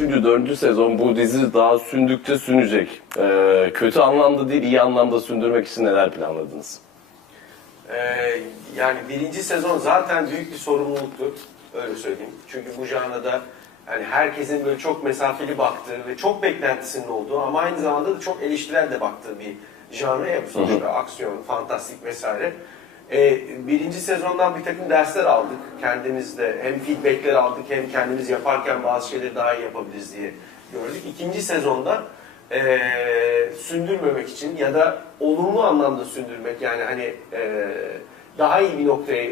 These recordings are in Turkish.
3. 4. sezon bu dizi daha sündükçe sünecek. Kötü anlamda değil, iyi anlamda sündürmek için neler planladınız? Yani birinci sezon zaten büyük bir sorumluluktu. Öyle söyleyeyim. Çünkü bu janrada yani herkesin böyle çok mesafeli baktığı ve çok beklentisinin olduğu ama aynı zamanda da çok eleştirel de baktığı bir janra ya bu sonuçta. Aksiyon, fantastik vesaire. Birinci sezondan bir takım dersler aldık kendimizde. Hem feedbackler aldık hem kendimiz yaparken bazı şeyleri daha iyi yapabiliriz diye gördük. İkinci sezonda sündürmemek için ya da olumlu anlamda sündürmek yani hani daha iyi bir noktaya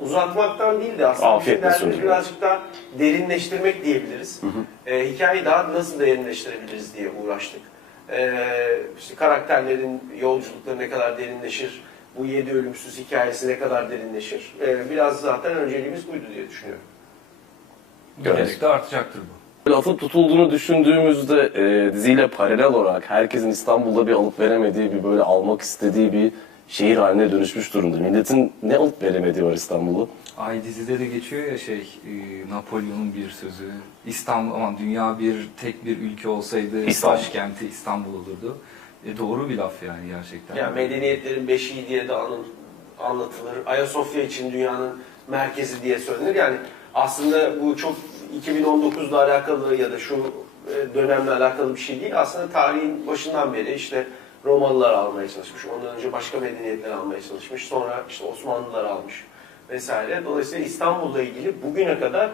uzatmaktan değil de aslında Afiyetle birazcık daha derinleştirmek diyebiliriz. Hikayeyi daha nasıl derinleştirebiliriz diye uğraştık. İşte karakterlerin yolculukları ne kadar derinleşir, bu 7 ölümsüz hikayesi ne kadar derinleşir. Biraz zaten önceliğimiz buydu diye düşünüyorum. Giderek de artacaktır bu. Lafı tutulduğunu düşündüğümüzde diziyle paralel olarak herkesin İstanbul'da bir alıp veremediği, bir böyle almak istediği bir şehir haline dönüşmüş durumda. Milletin ne alıp veremediği var İstanbul'u? Ay dizide de geçiyor ya Napolyon'un bir sözü. İstanbul, aman dünya tek bir ülke olsaydı başkenti İstanbul olurdu. Doğru bir laf yani gerçekten. Yani medeniyetlerin beşiği diye de anlatılır. Ayasofya için dünyanın merkezi diye söylenir. Yani aslında bu çok 2019'la alakalı ya da şu dönemle alakalı bir şey değil. Aslında tarihin başından beri işte Romalılar almaya çalışmış. Ondan önce başka medeniyetler almaya çalışmış. Sonra işte Osmanlılar almış vesaire. Dolayısıyla İstanbul'la ilgili bugüne kadar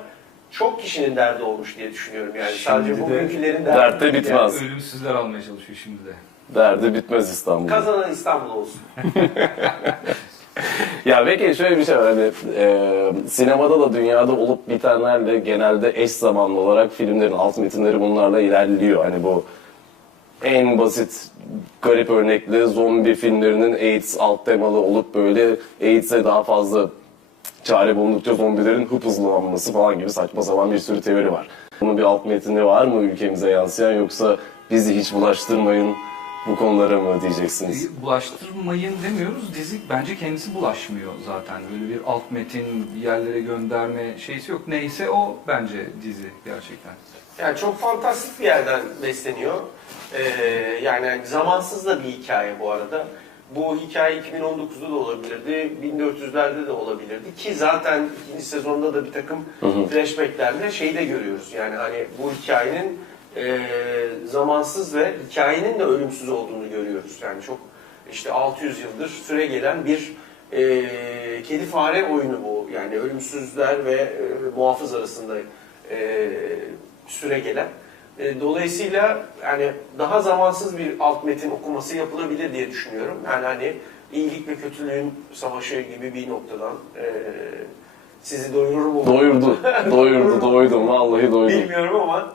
çok kişinin derdi olmuş diye düşünüyorum. Yani Şimdi sadece de bugünkülerin dertte derdi. bitmez. Yani ölümsüzler almaya çalışıyor şimdi de. Derdi bitmez İstanbul. Kazanan İstanbul olsun. Ya peki şöyle bir şey var hani sinemada da dünyada olup bitenlerle genelde eş zamanlı olarak filmlerin alt metinleri bunlarla ilerliyor. Hani bu en basit garip örnekli zombi filmlerinin AIDS alt temalı olup böyle AIDS'e daha fazla çare bulundukça zombilerin hızlanması falan gibi saçma sapan bir sürü teori var. Bunun bir alt metni var mı ülkemize yansıyan yoksa bizi hiç bulaştırmayın bu konulara mı diyeceksiniz? Bulaştırmayın demiyoruz. Dizi bence kendisi bulaşmıyor zaten. Böyle bir alt metin, bir yerlere gönderme şeysi yok. Neyse o bence dizi gerçekten. Yani çok fantastik bir yerden besleniyor. Yani zamansız da bir hikaye bu arada. Bu hikaye 2019'da da olabilirdi, 1400'lerde de olabilirdi ki zaten ikinci sezonda da bir takım flashbacklerle şeyi de görüyoruz. Yani hani bu hikayenin zamansız ve hikayenin de ölümsüz olduğunu görüyoruz. Yani çok işte 600 yıldır süre gelen bir kedi fare oyunu bu. Yani ölümsüzler ve muhafız arasında süre gelen. Dolayısıyla yani daha zamansız bir alt metin okuması yapılabilir diye düşünüyorum. Yani hani iyilik ve kötülüğün savaşı gibi bir noktadan sizi doyurur mu? Doydum, vallahi doydum. Bilmiyorum ama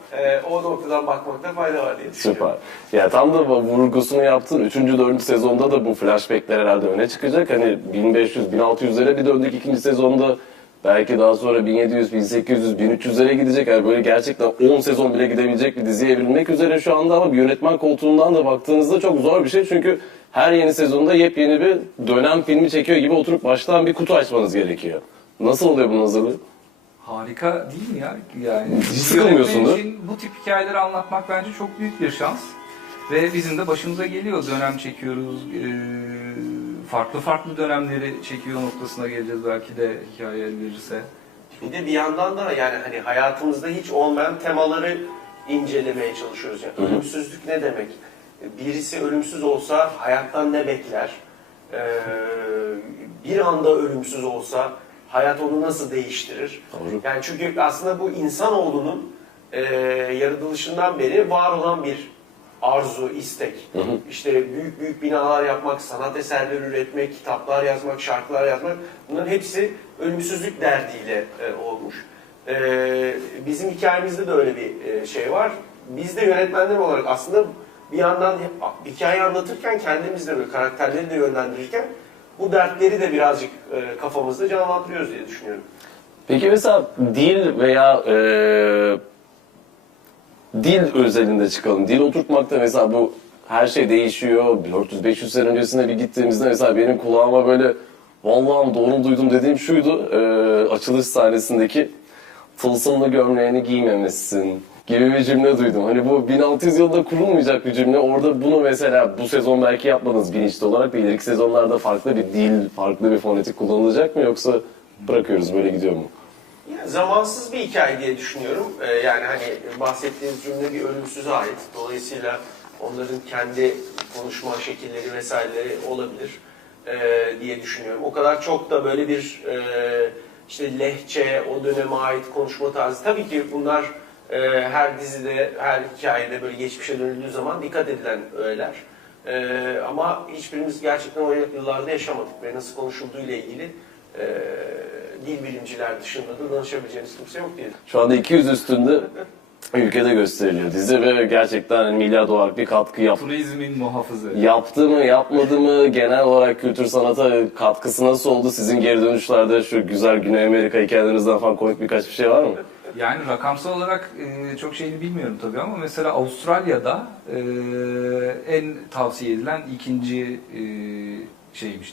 o noktadan bakmakta fayda var diye düşünüyorum. Süper. Ya tam da vurgusunu yaptın. 3. 4. sezonda da bu flashbackler herhalde öne çıkacak. Hani 1500-1600'lere bir döndük ikinci sezonda. Belki daha sonra 1700, 1800, 1300'lere gidecek. Yani böyle gerçekten 10 sezon bile gidebilecek bir diziye evrilmek üzere şu anda ama bir yönetmen koltuğundan da baktığınızda çok zor bir şey. Çünkü her yeni sezonda yepyeni bir dönem filmi çekiyor gibi oturup baştan bir kutu açmanız gerekiyor. Nasıl oluyor bunun hazırlığı? Harika değil mi ya? Yani Hiç sıkılmıyorsundur. için bu tip hikayeleri anlatmak bence çok büyük bir şans. Ve bizim de başımıza geliyor. Dönem çekiyoruz. Farklı dönemleri çekiyor noktasına geleceğiz belki de hikaye el verirse. Bir de bir yandan da yani hani hayatımızda hiç olmayan temaları incelemeye çalışıyoruz. Yani ölümsüzlük ne demek? Birisi ölümsüz olsa hayattan ne bekler? Bir anda ölümsüz olsa hayat onu nasıl değiştirir? Doğru. Yani çünkü aslında bu insanoğlunun yaratılışından beri var olan bir arzu, istek. İşte büyük binalar yapmak, sanat eserleri üretmek, kitaplar yazmak, şarkılar yazmak bunların hepsi ölümsüzlük derdiyle olmuş. Bizim hikayemizde de öyle bir şey var. Biz de yönetmenler olarak aslında bir yandan hikaye anlatırken kendimiz de böyle karakterleri de yönlendirirken bu dertleri de birazcık kafamızda canlandırıyoruz diye düşünüyorum. Peki mesela dil veya dil özelinde çıkalım. Dil oturtmakta mesela bu her şey değişiyor. 400-500 sene öncesine bir gittiğimizde mesela benim kulağıma böyle vallahi doğru duydum dediğim şuydu. Açılış sahnesindeki tılsımlı gömleğini giymemişsin gibi bir cümle duydum. Hani bu 1600 yılında kurulmayacak bir cümle. Orada bunu mesela bu sezon belki yapmadınız bilinçli olarak da ileriki sezonlarda farklı bir dil, farklı bir fonetik kullanılacak mı yoksa bırakıyoruz böyle gidiyor mu? Yani zamansız bir hikaye diye düşünüyorum. Yani hani bahsettiğiniz cümle bir ölümsüze ait. Dolayısıyla onların kendi konuşma şekilleri vesaireleri olabilir diye düşünüyorum. O kadar çok da böyle bir işte lehçe, o döneme ait konuşma tarzı. Tabii ki bunlar her dizide, her hikayede böyle geçmişe dönüldüğü zaman dikkat edilen öğeler. Ama hiçbirimiz gerçekten o yıllarda yaşamadık ve nasıl konuşulduğu ile ilgili dil bilimciler dışında da danışabileceğiniz kimse yok diye. Şu anda 200 üstünde ülkede gösteriliyor dizi ve gerçekten hani milyar dolarlık bir katkı Turizmin muhafızı. yaptı mı, yapmadı mı, genel olarak kültür sanata katkısı nasıl oldu? Sizin geri dönüşlerde şu güzel Güney Amerika hikayelerinizden falan komik birkaç bir şey var mı? Yani rakamsal olarak çok şeyini bilmiyorum tabii ama mesela Avustralya'da en tavsiye edilen ikinci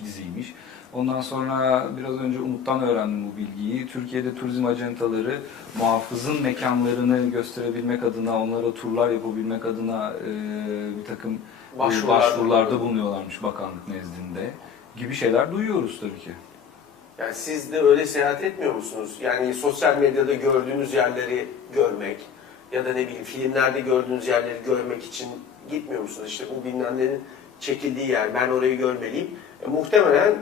diziymiş. Ondan sonra biraz önce Umut'tan öğrendim bu bilgiyi. Türkiye'de turizm ajantaları muhafızın mekanlarını gösterebilmek adına, onlara turlar yapabilmek adına bir takım başvurularda bulunuyorlarmış bakanlık nezdinde gibi şeyler duyuyoruz tabii ki. Yani siz de öyle seyahat etmiyor musunuz? Yani sosyal medyada gördüğünüz yerleri görmek ya da ne bileyim filmlerde gördüğünüz yerleri görmek için gitmiyor musunuz? İşte bu bilmem nenin çekildiği yer, ben orayı görmeliyim. Muhtemelen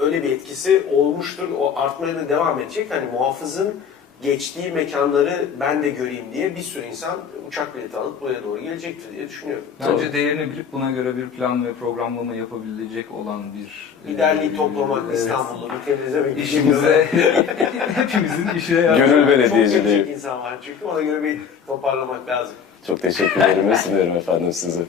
öyle bir etkisi olmuştur. O artmaya da devam edecek. Hani muhafızın geçtiği mekanları ben de göreyim diye bir sürü insan uçak bileti alıp buraya doğru gelecektir diye düşünüyorum. Bence değerini bilip buna göre bir plan ve programlama yapabilecek olan bir... Liderliği toplamak, evet, İstanbul'u bir temizlemek işimize, hepimizin işine yarar. Gönül Çok belediyeciliği. genç insan var çünkü ona göre bir toparlamak lazım. Çok teşekkür ederim ve sunuyorum efendim size.